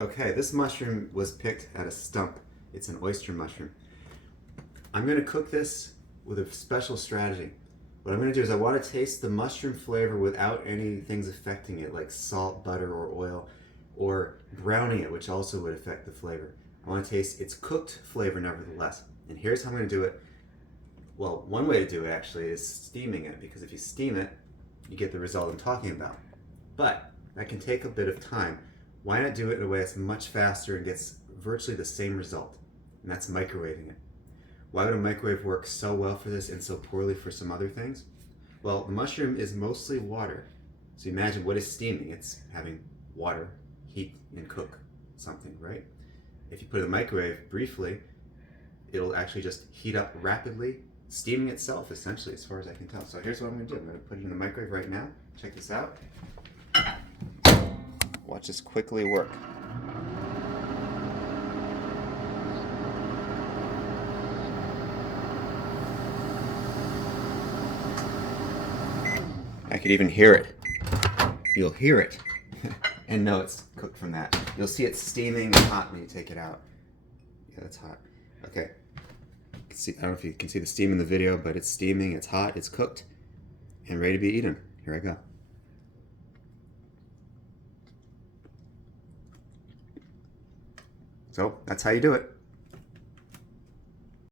Okay, this mushroom was picked at a stump. It's an oyster mushroom. I'm going to cook this with a special strategy. What I'm going to do is I want to taste the mushroom flavor without any things affecting it, like salt, butter, or oil, or browning it, which also would affect the flavor. I want to taste its cooked flavor nevertheless. And here's how I'm going to do it. Well, one way to do it actually is steaming it, because if you steam it, you get the result I'm talking about. But that can take a bit of time. Why not do it in a way that's much faster and gets virtually the same result? And that's microwaving it. Why would a microwave work so well for this and so poorly for some other things? Well, the mushroom is mostly water. So imagine what is steaming? It's having water heat and cook something, right? If you put it in the microwave briefly, it'll actually just heat up rapidly, steaming itself essentially, as far as I can tell. So here's what I'm going to do. I'm going to put it in the microwave right now. Check this out. Watch this quickly work. I could even hear it. You'll hear it and know it's cooked from that. You'll see it steaming and hot when you take it out. Yeah, that's hot. Okay. See, I don't know if you can see the steam in the video, but it's steaming, it's hot, it's cooked, and ready to be eaten. Here I go. So that's how you do it.